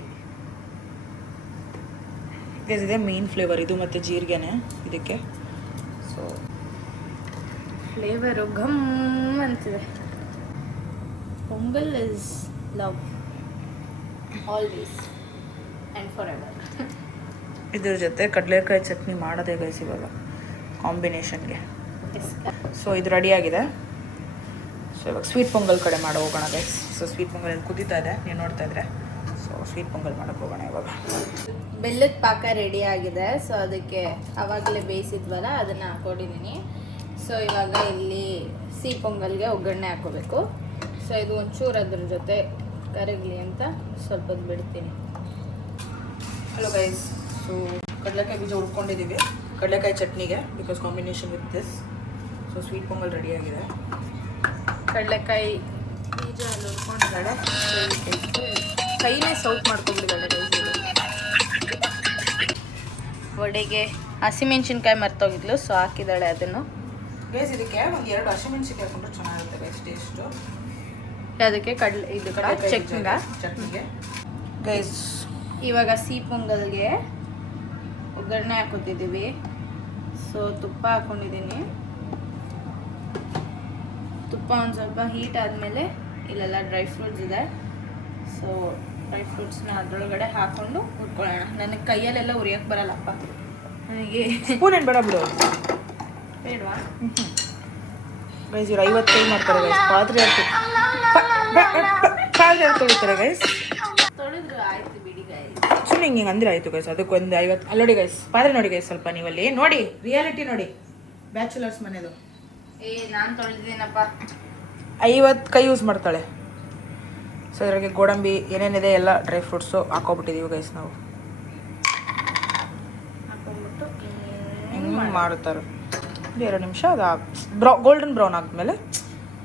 ಗೈಸ್ ಇದೆ ಮೇನ್ ಫ್ಲೇವರ್ ಇದು, ಮತ್ತು ಜೀರಿಗೆನೆ ಇದಕ್ಕೆ. ಸೊ ಫ್ಲೇವರು ಘಮ್ ಅಂತಿದೆ. Pongal is love always and for ever. ಇದ್ರ ಜೊತೆ ಕಡಲೆಕಾಯಿ ಚಟ್ನಿ ಮಾಡೋದೇ ಗೈಸ್ ಇವಾಗ ಕಾಂಬಿನೇಷನ್ಗೆ. ಸೊ ಇದು ರೆಡಿಯಾಗಿದೆ. ಸೊ ಸೊ ಇವಾಗ ಸ್ವೀಟ್ ಪೊಂಗಲ್ ಕಡೆ ಮಾಡಿ ಹೋಗೋಣ ಗೈಸ್. ಸೊ ಸ್ವೀಟ್ ಪೊಂಗಲ್ ಇಲ್ಲಿ ಕುದೀತಾ ಇದೆ, ನೀವು ನೋಡ್ತಾ ಇದ್ರೆ. ಸೊ ಸ್ವೀಟ್ ಪೊಂಗಲ್ ಮಾಡೋಕೆ ಹೋಗೋಣ ಇವಾಗ. ಬೆಲ್ಲದ ಪಾಕ ರೆಡಿ ಆಗಿದೆ. ಸೊ ಅದಕ್ಕೆ ಆವಾಗಲೇ ಬೇಯಿಸಿದ್ವಲ್ಲ ಅದನ್ನು ಹಾಕೊಂಡಿದ್ದೀನಿ. ಸೊ ಇವಾಗ ಇಲ್ಲಿ ಸಿಹಿ ಪೊಂಗಲ್ಗೆ ಒಗ್ಗರಣೆ ಹಾಕೋಬೇಕು. ಸೊ ಇದು ಒಂಚೂರು ಅದ್ರ ಜೊತೆ ಕರಗಲಿ ಅಂತ ಸ್ವಲ್ಪ ಹೊತ್ತು ಬಿಡ್ತೀನಿ. ಹಲೋ ಗೈಸ್, ಸೊ ಕಡಲೆಕಾಯಿ ಬೀಜ ಹುಡ್ಕೊಂಡಿದ್ದೀವಿ ಕಡಲೆಕಾಯಿ ಚಟ್ನಿಗೆ, because combination with this. So sweet pongal ರೆಡಿಯಾಗಿದೆ. ಕಡಲೆಕಾಯಿ ಬೀಜ ಅಲ್ಲಿ ಹುಡ್ಕೊಂಡಿದ್ದಾಳೆ. ಕೈನೇ ಸೌಟ್ ಮಾಡ್ಕೊಂಡಿದ್ದಾಳೆ ಗೈಸ್. ವಡೆಗೆ ಹಸಿಮೆಣ್ಸಿನ್ಕಾಯಿ ಮರ್ತೋಗಿದ್ಲು, ಸೊ ಹಾಕಿದ್ದಾಳೆ ಅದನ್ನು. ಗೈಸ್ ಇದಕ್ಕೆ ಒಂದು 2 ಹಸಿಮೆಣಸಿನ್ಕಾಯಿ ಹಾಕೊಂಡ್ರೆ ಚೆನ್ನಾಗಿರುತ್ತೆ ಗೈಸ್ ಟೇಸ್ಟು. ಅದಕ್ಕೆ ಚಟ್ನಿಗೆ ಗೈಸ್. ಇವಾಗ ಸಿಹಿ ಪೊಂಗಲ್ಗೆ ಒಗ್ಗರಣೆ ಹಾಕೋತಿದ್ದೀವಿ. ಸೊ ತುಪ್ಪ ಹಾಕೊಂಡಿದ್ದೀನಿ. ತುಪ್ಪ ಒಂದು ಸ್ವಲ್ಪ ಹೀಟ್ ಆದಮೇಲೆ ಇಲ್ಲೆಲ್ಲ ಡ್ರೈ ಫ್ರೂಟ್ಸ್ ಇದೆ. ಸೊ ಡ್ರೈ ಫ್ರೂಟ್ಸ್ನ ಅದರೊಳಗಡೆ ಹಾಕ್ಕೊಂಡು ಹುರ್ಕೊಳ್ಳೋಣ. ನನಗೆ ಕೈಯಲ್ಲೆಲ್ಲ ಉರಿಯೋಕ್ಕೆ ಬರಲ್ಲಪ್ಪ, ನನಗೆ ಸ್ಪೂನ್ ಏನು ಬೇಡ ಬಿಡು. ಬೇಡವಾ? ಗೈಸ್ ಇವ್ರು 50 ಕೈ ಮಾಡ್ತಾರೆ ಗೈಸ್. ಪಾತ್ರೆ ತೊಳಿತಾರೆ ಗೈಸ್. ತೊಳೆದ್ರು ಆಯ್ತು ಬಿಡಿ ಗೈಸ್. ಸುಮ್ಮನೆ ಹಿಂಗೆ ಅಂದ್ರೆ ಆಯಿತು ಗೈಸ್. ಅದಕ್ಕೊಂದು 50 ಅಲ್ಲಿ ನೋಡಿ ಗೈಸ್, ಪಾತ್ರೆ ನೋಡಿ ಗೈಸ್. ಸ್ವಲ್ಪ ನೀವಲ್ಲಿ ನೋಡಿ, ರಿಯಾಲಿಟಿ ನೋಡಿ, ಬ್ಯಾಚುಲರ್ಸ್ ಮನೆದು. ನಾನು ತೊಳೆದಿದ್ದೀನಪ್ಪ. 50 ಕೈ ಯೂಸ್ ಮಾಡ್ತಾಳೆ. ಸೊ ಇದ್ರಾಗೆ ಗೋಡಂಬಿ ಏನೇನಿದೆ ಎಲ್ಲ ಡ್ರೈ ಫ್ರೂಟ್ಸು ಹಾಕೋಬಿಟ್ಟಿದ್ದೀವಿ ಗೈಸ್. ನಾವು ಹಾಕೊಂಡ್ಬಿಟ್ಟು ಹಿಂಗೆ ಮಾಡುತ್ತಾರೆ. 2 ನಿಮಿಷ ಅದು ಗೋಲ್ಡನ್ ಬ್ರೌನ್ ಆದ್ಮೇಲೆ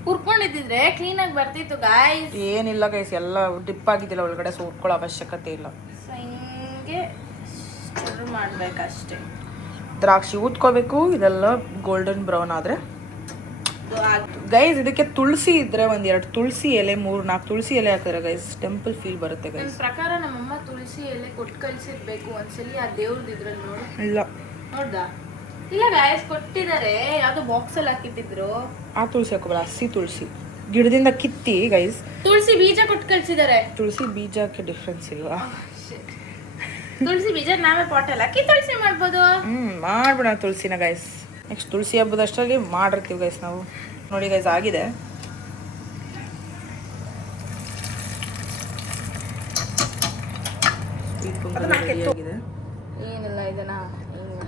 ಹುರ್ಕೊಂಡಿದ್ದಿದ್ರೆ ಕ್ಲೀನಾಗಿ ಬರ್ತಿತ್ತು ಗಾಯ್ಸ್. ಏನಿಲ್ಲ ಗೈಸ್, ಎಲ್ಲ ಡಿಪ್ ಆಗಿದ್ದಿಲ್ಲ ಒಳಗಡೆ, ಸೊ ಉಟ್ಕೊಳ್ಳೋ ಅವಶ್ಯಕತೆ ಇಲ್ಲ. ಸೊ ಹಿಂಗೆ ಸ್ಟರ್ ಮಾಡಬೇಕಷ್ಟೇ. ದ್ರಾಕ್ಷಿ ಊದ್ಕೋಬೇಕು. ಇದೆಲ್ಲ ಗೋಲ್ಡನ್ ಬ್ರೌನ್ ಆದರೆ ಗೈಸ್. ಇದಕ್ಕೆ ತುಳಸಿ ಇದ್ರೆ 1-2 ತುಳಸಿ ಎಲೆ, 3-4 ತುಳಸಿ ಎಲೆ ಹಾಕಿದ್ರೆ ಗೈಸ್ ಟೆಂಪಲ್ ಫೀಲ್ ಬರುತ್ತೆ ಗೈಸ್. ನನ್ನ ಪ್ರಕಾರ ನಮ್ಮಮ್ಮ ತುಳಸಿ ಎಲೆ ಕೊಟ್ಟು ಕಳಿಸಿರ್ಬೇಕು ಒಂದ್ಸಲಿ. ಆ ದೇವ್ರದ್ದು ಇದ್ರಲ್ಲಿ ನೋಡು. ಇಲ್ಲ ನೋಡ್ದಾ? ಇಲ್ಲ ಗಾಯಸ್, ಕೊಟ್ಟಿದ್ದಾರೆ. ಯಾವ್ದೋ ಬಾಕ್ಸಲ್ಲಿ ಹಾಕಿಟ್ಟಿದ್ರು. ಆ ತುಳಸಿ ಹಾಕೋಬಲ್ಲ, ಹಸಿ ತುಳಸಿ ಗಿಡದಿಂದ ಕಿತ್ತಿ ಗೈಸ್. ತುಳಸಿ ಬೀಜ ಕೊಟ್ಟು ಕಳಿಸಿದ್ದಾರೆ. ತುಳಸಿ ಬೀಜಕ್ಕೆ ಡಿಫ್ರೆನ್ಸ್ ಇಲ್ವಾ? ತುಳಸಿ ಬೀಜ ನಾವೇ ಪಾಟಲ್ಲಿ ಹಾಕಿ ತುಳಸಿ ಮಾಡ್ಬೋದು. ಮಾಡ್ಬಿಡ ತುಳಸಿನ ಗೈಸ್. ನೆಕ್ಸ್ಟ್ ತುಳಸಿ ಹಬ್ಬದ ಅಷ್ಟರಲ್ಲಿ ಮಾಡಿರ್ತೀವಿ ಗೈಸ್ ನಾವು. ನೋಡಿ ಗೈಸ್ ಆಗಿದೆ. ಆಗಿದೆ. ಏನಿಲ್ಲ, ಇದನ್ನ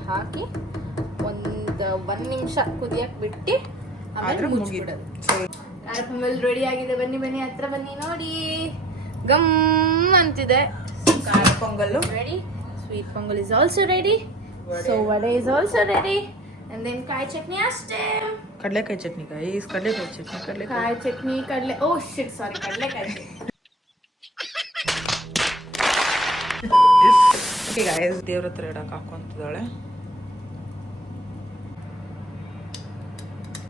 ಹಾಕಿ ಒಂದು 1 ನಿಮಿಷ ಕುದಿಯಕ್ಕೆ ಬಿಟ್ಟು ಆಮೇಲೆ ಮುಚ್ಚಿಬಿಡೋದು. ಖಾರ ಪೊಂಗಲ್ ರೆಡಿ ಆಗಿದೆ. ಬನ್ನಿ ಬನ್ನಿ, ಹತ್ರ ಬನ್ನಿ ನೋಡಿ. ಗಮ್ ಅಂತಿದೆ. ಖಾರ pongal ready. Sweet pongal is also ready. So vada is also ready. And then ಕಾಯಿ ಚಟ್ನಿ ಅಷ್ಟೇ. ಕಡಲೆಕಾಯಿ ಚಟ್ನಿ ಗೈಸ್. ಕಡಲೆಕಾಯಿ ಚಟ್ನಿ, ಕಡಲೆಕಾಯಿ ಕಾಯಿ ಚಟ್ನಿ, ಕಡಲೆ, ಓ ಶಿಟ್, ಸಾರಿ, ಕಡಲೆಕಾಯಿ ಚಟ್ನಿ. ಓಕೆ ಗೈಸ್, ದೇವ್ರ ಹತ್ರ ಇಡಕ್ಕೆ ಹಾಕೊಂತಿದ್ದಾಳೆ.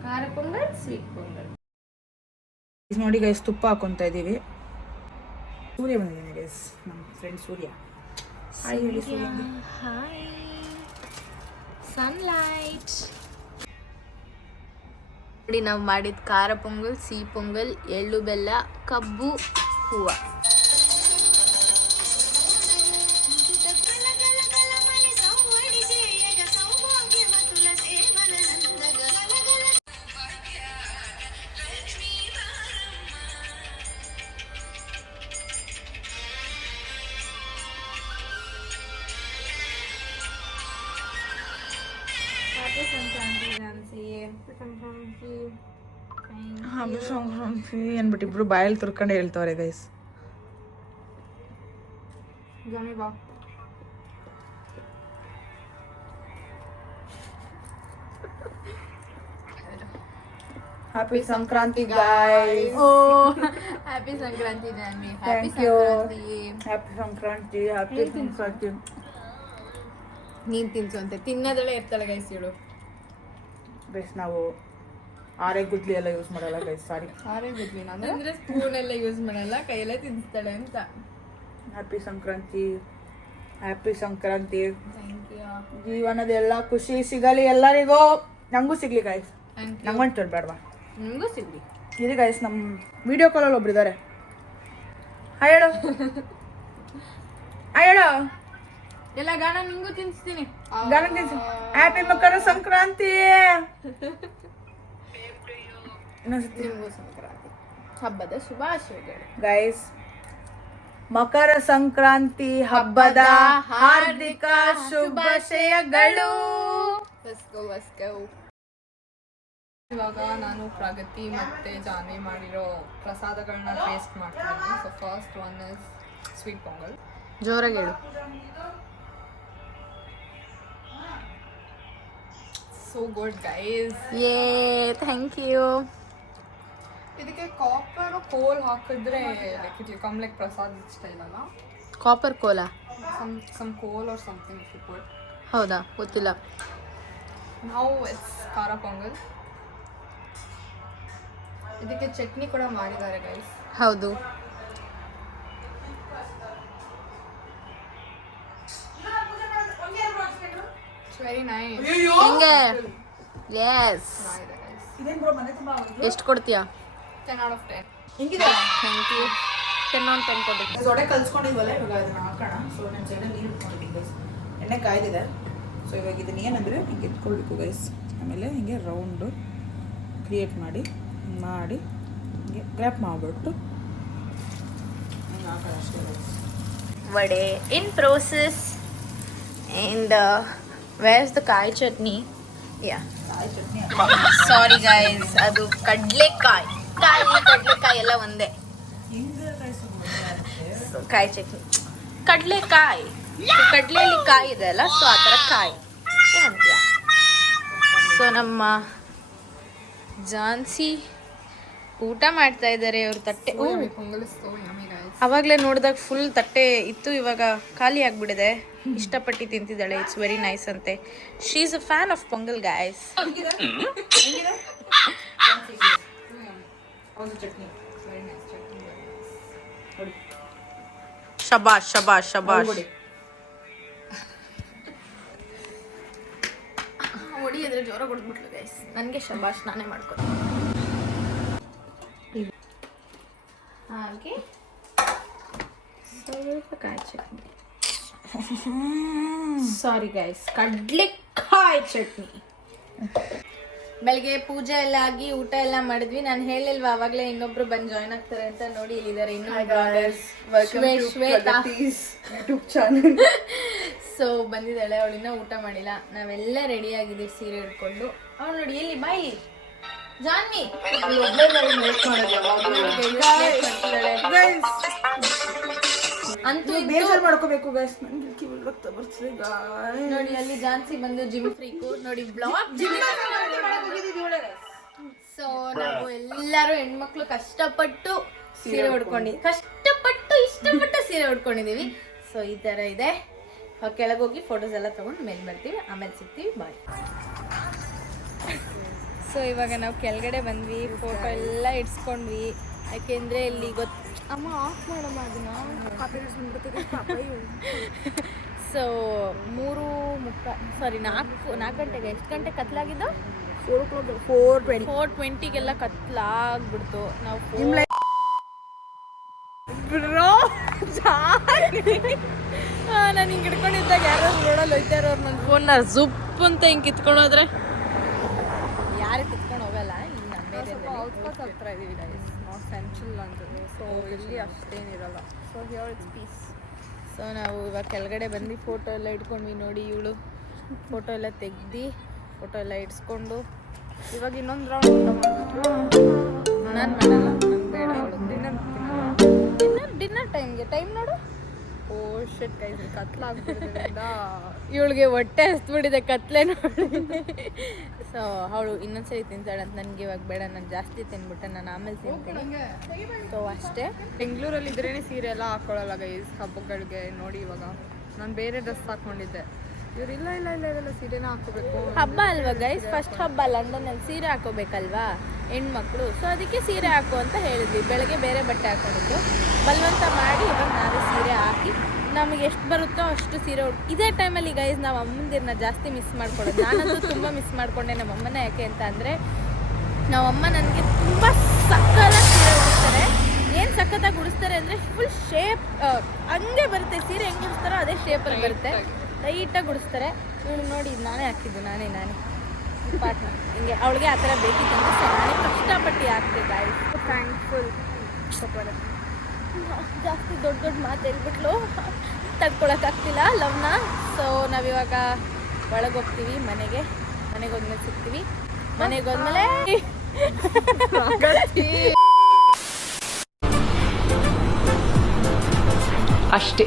ಖಾರ ಪೊಂಗಲ್, ಸ್ವೀಟ್ ಪೊಂಗಲ್. ನೋಡಿ ಗೈಸ್, ತುಪ್ಪ ಹಾಕೊಂತ ಇದ್ದೀವಿ. ಸೂರ್ಯ ಬಂದಿದ್ದಾನೆ ಗೈಸ್, ನಮ್ಮ ಫ್ರೆಂಡ್ ಸೂರ್ಯ. ಹಾಯ್ ಹೇಳಿ ಸೂರ್ಯ. Hi sunlight. ನೋಡಿ ನಾವು ಮಾಡಿದ ಖಾರ ಪೊಂಗಲ್, ಸಿಹಿ ಪೊಂಗಲ್, ಎಳ್ಳು ಬೆಲ್ಲ, ಕಬ್ಬು, ಹೂವು. ಸಂಕ್ರಾಂತಿ ಅನ್ಬಿಟ್ಟು ಇಬ್ರು ಬಾಯಲ್ಲಿ ತುರ್ಕೊಂಡು ಹೇಳ್ತವ್ರೆ guys. Happy Sankranti guys. Happy Sankranti Janvi. Thank you. Happy Sankranti, happy Sankranti. ನೀನ್ ತಿನ್ಸು ಅಂತ ತಿನ್ನೋದಳೆ ಇರ್ತಾಳೆ ಗೈಸ್ ಇವಳು. ಗೈಸ್ ನಾವು ಆರೆ ಗುದ್ಲಿ ಎಲ್ಲ ಯೂಸ್ ಮಾಡಲ್ಲ ಗೈಸ್, ಸಾರಿ. ಆರೆ ಗುದ್ಲಿ ಅಂದ್ರೆ ಸ್ಪೂನ್ ಎಲ್ಲ ಯೂಸ್ ಮಾಡಲ್ಲ, ಕೈಯಲ್ಲೇ ತಿನ್ನಿಸ್ತಾಳೆ ಅಂತ. Happy Sankranti, happy Sankranti. Thank you. ಜೀವನದ ಎಲ್ಲ ಖುಷಿ ಸಿಗಲಿ ಎಲ್ಲರಿಗೂ. ನಂಗೂ ಸಿಗ್ಲಿ ಗೈಸ್. ನಂಗೊಂದು ಬೇಡವಾ? ನಿಮಗೂ ಸಿಗ್ಲಿ. ಇದು ಗೈಸ್ ನಮ್ಮ ವಿಡಿಯೋ ಕಾಲಲ್ಲಿ ಒಬ್ರು ಇದ್ದಾರೆ. ಹಾಯ್ ಹೇಳು. ಹಾಯ್ ಹೇಳು. ಎಲ್ಲ ಗಾಣ ನಿಂಗೂ ತಿನ್ನಿಸ್ತೀನಿ. ಗಾನ ತಿನ್ಸಿ. ಹ್ಯಾಪಿ ಮಕರ ಸಂಕ್ರಾಂತಿ. ನಿಮಗೂ ಸಂಕ್ರಾಂತಿ ಹಬ್ಬದ ಶುಭಾಶಯಗಳು ಗೈಸ್. ಮಕರ ಸಂಕ್ರಾಂತಿ ಹಬ್ಬದ ಹಾರ್ದಿಕ ಶುಭಾಶಯಗಳು. ಇವಾಗ ನಾನು ಪ್ರಗತಿ ಮತ್ತೆ ಜಾನ್ವಿ ಮಾಡಿರೋ ಪ್ರಸಾದಗಳನ್ನ ಟೇಸ್ಟ್ ಮಾಡ್ತಿದ್ದೀನಿ. So first one is sweet pongal. ಜೋರಾಗಿ ಹೇಳು. So good guys. Yeah thank you. ಇದಕ್ಕೆ ಕಾಪರ್ ಕೋಲ್ ಹಾಕಿದ್ರೆ like it will come like prasad style ಅಲ್ಲ. ಕಾಪರ್ ಕೋಲಾ? ಸಮ್ ಕೋಲ್ or something if you put. ಹೌದಾ, ಗೊತ್ತಿಲ್ಲ. ನೌ ಇಟ್ಸ್ ಖಾರ ಪೊಂಗಲ್. ಇದಕ್ಕೆ ಚಟ್ನಿ ಕೂಡ ಮಾಡಿದ್ದಾರೆ ಗೈಸ್. ಹೌದು. It's very nice. ಹೆಂಗೆ? ಯೆಸ್. ಎಷ್ಟು ಕೊಡ್ತೀಯಾ? 10 out of 10. ಹಿಂಗಿದೆ. Thank you. 10 on 10 ಕೊಡ್ತೀನಿ. ಸೊಡೆ ಕಲ್ಸ್ಕೊಂಡಿದ್ವಲ್ಲ, ಇವಾಗ ಅದನ್ನ ಹಾಕೋಣ. ಸೊ ನನ್ನ ಸೈಡಲ್ಲಿ ನೀರು ಇಟ್ಕೊಂಡಿದ್ದೀನಿ ಗೈಸ್. ಎಣ್ಣೆ ಕಾಯ್ದಿದೆ. ಸೊ ಇವಾಗ ಇದನ್ನ ಏನಂದರೆ ಹಿಂಗೆ ಎತ್ಕೊಳ್ಬೇಕು ಗೈಸ್. ಆಮೇಲೆ ಹಿಂಗೆ ರೌಂಡು ಕ್ರಿಯೇಟ್ ಮಾಡಿ ಹಿಂಗೆ ಗ್ರ್ಯಾಪ್ ಮಾಡಿಬಿಟ್ಟು ಹಿಂಗೆ ಹಾಕೋಣ ಅಷ್ಟೇ guys. Vada in process. And wares the ಕಾಯಿ ಚಟ್ನಿ? ಯಾ, ಕಾಯಿ ಚಟ್ನಿ. ಸಾರಿ ಗೈಸ್, ಅದು ಕಡಲೆಕಾಯಿ. ಕಡಲೆಕಾಯಿ ಎಲ್ಲ ಒಂದೇ. ಹಿಂಗೆ ಸೊ ಕಾಯಿ ಚಟ್ನಿ, ಕಡಲೆಕಾಯಿ. ಕಡಲೆಯಲ್ಲಿ ಕಾಯಿ ಇದೆ ಅಲ್ಲ, ಸೊ ಆ ಥರ ಕಾಯಿ ಏನಂತೀಯ. ಸೊ ನಮ್ಮ ಜಾನ್ಸಿ ಊಟ ಮಾಡ್ತಾ ಇದ್ದಾರೆ. ಅವ್ರ ತಟ್ಟೆ ಅವಾಗಲೇ ನೋಡಿದಾಗ ಫುಲ್ ತಟ್ಟೆ ಇತ್ತು, ಇವಾಗ ಖಾಲಿ ಆಗ್ಬಿಟ್ಟಿದೆ. ಇಷ್ಟಪಟ್ಟು ತಿಂತಿದ್ದಾಳೆ. ಇಟ್ಸ್ ವೆರಿ ನೈಸ್ ಅಂತೆ. She is a fan of pongal guys. ಶಬಾಷ್ ಶಬಾಷ್ ಶಬಾಷ್. ಹೊಡಿಯಿದ್ರೆ ಜೋರ ಕೊಡ್ಬಿಟ್ಲು ಗೈಸ್. ನನಗೆ ಶಬಾಷ್, ನಾನೇ ಮಾಡ್ಕೊತೀನಿ. ಹಾಗೆ ಸ್ವಲ್ಪ ಕಾಯಿ ಚಟ್ನಿ. ಸಾರಿ ಗೈಸ್, ಕಡ್ಲೆಕಾಯಿ ಚಟ್ನಿ. ಬೆಳಗ್ಗೆ ಪೂಜೆ ಎಲ್ಲ ಆಗಿ ಊಟ ಎಲ್ಲ ಮಾಡಿದ್ವಿ. ನಾನು ಹೇಳಿಲ್ವಾ ಅವಾಗಲೇ ಇನ್ನೊಬ್ರು ಬಂದು ಜಾಯ್ನ್ ಆಗ್ತಾರೆ ಅಂತ. ನೋಡಿ ಇಲ್ಲಿದ್ದಾರೆ ಯೂಟ್ಯೂಬ್ ಚಾನಲ್. ಸೊ ಬಂದಿದ್ದಾಳೆ, ಅವಳಿನ್ನ ಊಟ ಮಾಡಿಲ್ಲ. ನಾವೆಲ್ಲ ರೆಡಿ ಆಗಿದ್ದೀವಿ ಸೀರೆ ಹಿಡ್ಕೊಂಡು. ಅವಳು ನೋಡಿ ಎಲ್ಲಿ ಬಾಯಿ ಜಾನ್ವಿ ಅಂತೂ ಬೇಜಾರು ಮಾಡ್ಕೋಬೇಕು ಗೈಸ್. ನೋಡಿ ಅಲ್ಲಿ ಜಾನ್ಸಿ ಬಂದು ಜಿಮ್ ಫ್ರೀಕು. ನೋಡಿ ಬ್ಲಾಗ್ ಸೊ ನಾವು ಎಲ್ಲರೂ ಹೆಣ್ಮಕ್ಳು ಕಷ್ಟಪಟ್ಟು ಸೀರೆ ಇಷ್ಟಪಟ್ಟು ಸೀರೆ ಉಡ್ಕೊಂಡಿದೀವಿ. ಸೊ ಈ ತರ ಇದೆ. ಕೆಳಗೋಗಿ ಫೋಟೋಸ್ ಎಲ್ಲ ತಗೊಂಡು ಮೇಲೆ ಬರ್ತೀವಿ, ಆಮೇಲೆ ಸಿಗ್ತೀವಿ. ಬಾಯ್. ಸೊ ಇವಾಗ ನಾವು ಕೆಳಗಡೆ ಬಂದ್ವಿ, ಫೋಟೋ ಎಲ್ಲ ಇಡ್ಸ್ಕೊಂಡ್ವಿ. ಯಾಕೆಂದರೆ ಇಲ್ಲಿ ಅಮ್ಮ ಆಫ್ ಮಾಡಮ್ಮ ಅದನ್ನ. ಸೊ 4 ಗಂಟೆಗೆ ಎಷ್ಟು ಗಂಟೆ ಕತ್ಲಾಗಿದ್ದು? 4:20ಗೆಲ್ಲ ಕತ್ಲಾಗ್ಬಿಡ್ತು. ನಾವು ನಾನು ಹಿಂಗೆ ಹಿಡ್ಕೊಂಡಿದ್ದಾಗ ಯಾರು ರೋಡಲ್ಲಿ ಹೋಯ್ತಾ ಇರೋರು ನನ್ನ ಫೋನ್ನ ಜುಪ್ ಅಂತ ಹಿಂಗೆ ಕಿತ್ಕೊಂಡು ಹೋದ್ರೆ ಯಾರು ಕಿತ್ಕೊಂಡು ಹೋಗಲ್ಲ. ಇಲ್ಲಿ ನಮ್ಮ ಔಟ್ಸ್ಕರ್ಟ್ಸ್ ಹತ್ರ ಇದೀವಿ ಗೈಸ್, ನಾಟ್ ಸೆಂಟ್ರಲ್ ಅಂತಿದೆ. ಸೊ ಇಲ್ಲಿ ಅಷ್ಟೇನಿರಲ್ಲ. So here it's peace. So ನಾವು ಇವಾಗ ಕೆಳಗಡೆ ಬಂದು ಫೋಟೋ ಎಲ್ಲ ಇಟ್ಕೊಂಡ್ವಿ. ನೋಡಿ ಇವಳು ಫೋಟೋ ಎಲ್ಲ ತೆಗ್ದು ಫೋಟೋ ಎಲ್ಲ ಇಡ್ಸ್ಕೊಂಡು ಇವಾಗ ಇನ್ನೊಂದು ರೌಂಡ್ ಊಟ ಮಾಡಬೇಕು. ನಾನು ಮಾಡಲ್ಲ, ನಂಗೆ ಬೇಡ. ಅವಳು ಡಿನ್ನರ್ ಟೈಮ್ಗೆ ಟೈಮ್ ನೋಡು. Oh shit guys, ಕತ್ಲಾಗ್ಬಿಟ್ಟಿದೆ. ಇವಳಿಗೆ ಹೊಟ್ಟೆ ಹಸ್ಬಿಟ್ಟಿದೆ ಕತ್ಲೆ ನೋಡಿ. ಸೊ ಅವಳು ಇನ್ನೊಂದ್ಸರಿ ತಿಂತಾಳೆ ಅಂತ. ನನಗೆ ಇವಾಗ ಬೇಡ, ನಾನು ಜಾಸ್ತಿ ತಿನ್ಬಿಟ್ಟೆ, ನಾನು ಆಮೇಲೆ ತಿಂತೀನಿ. ಸೊ ಅಷ್ಟೇ. ಬೆಂಗಳೂರಲ್ಲಿ ಇದ್ರೇ ಸೀರೆ ಎಲ್ಲ ಹಾಕೊಳ್ಳಲ್ಲ ಗೈಸ್ ಹಬ್ಬಗಳಿಗೆ. ನೋಡಿ ಇವಾಗ ನಾನು ಬೇರೆ ಡ್ರೆಸ್ ಹಾಕೊಂಡಿದ್ದೆ, ಇವ್ರು ಇಲ್ಲ ಸೀರೆನ ಹಾಕೋಬೇಕು. ಹಬ್ಬ ಅಲ್ವಾ ಗೈಸ್, ಫಸ್ಟ್ ಹಬ್ಬ ಲಂಡನ್ನಲ್ಲಿ ಸೀರೆ ಹಾಕೋಬೇಕಲ್ವಾ ಹೆಣ್ಮಕ್ಳು. ಸೊ ಅದಕ್ಕೆ ಸೀರೆ ಹಾಕು ಅಂತ ಹೇಳಿದ್ವಿ. ಬೆಳಗ್ಗೆ ಬೇರೆ ಬಟ್ಟೆ ಹಾಕೊಂಡಿದ್ದು ಬಲವಂತ ಮಾಡಿ ಇವಾಗ ನಾವೇ ಸೀರೆ ಹಾಕಿ ನಮಗೆ ಎಷ್ಟು ಬರುತ್ತೋ ಅಷ್ಟು ಸೀರೆ ಇದೇ ಟೈಮಲ್ಲಿ ಗೈಸ್ ನಾವು ಅಮ್ಮಂದಿರನ್ನ ಜಾಸ್ತಿ ಮಿಸ್ ಮಾಡ್ಕೊಳ್ಳೋದು. ನಾನಂತೂ ತುಂಬ ಮಿಸ್ ಮಾಡಿಕೊಂಡೆ ನಮ್ಮಮ್ಮನ. ಯಾಕೆ ಅಂತ ಅಂದರೆ ನಮ್ಮಮ್ಮ ನನಗೆ ತುಂಬ ಸಕ್ಕತ್ತಾಗಿ ಸೀರೆ ಉಡಿಸ್ತಾರೆ. ಏನು ಸಖತ್ತಾಗಿ ಉಡಿಸ್ತಾರೆ ಅಂದರೆ ಫುಲ್ ಶೇಪ್ ಹಂಗೆ ಬರುತ್ತೆ. ಸೀರೆ ಹೆಂಗೆ ಉಡಿಸ್ತಾರೋ ಅದೇ ಶೇಪಲ್ಲಿ ಬರುತ್ತೆ. ಲೈಟಾಗಿ ಉಡಿಸ್ತಾರೆ. ಇವಳು ನೋಡಿ, ಇದು ನಾನೇ ಹಾಕಿದ್ದು, ನಾನೇ ಪಾರ್ಟ್ನರ್ ಹಿಂಗೆ ಅವಳಿಗೆ ಆ ಥರ ಬೇಕಿತ್ತಂದ್ರೆ ಸೊ ನಾನೇ ಕಷ್ಟಪಟ್ಟು ಆಗ್ತಿದ್ದೆ ಗಾಯ್ಸ್. ಥ್ಯಾಂಕ್ಫುಲ್. ಜಾಸ್ತಿ ದೊಡ್ಡ ದೊಡ್ಡ ಮಾತು ಹೇಳ್ಬಿಟ್ಲು, ತಡ್ಕೊಳಕ್ಕಾಗ್ತಿಲ್ಲ ಲವ್ನ. ಸೊ ನಾವಿವಾಗ ಒಳಗೆ ಹೋಗ್ತೀವಿ ಮನೆಗೆ ಹೋದ್ಮೇಲೆ ಸಿಗ್ತೀವಿ. ಮನೆಗೆ ಹೋದ್ಮೇಲೆ ಅಷ್ಟೇ.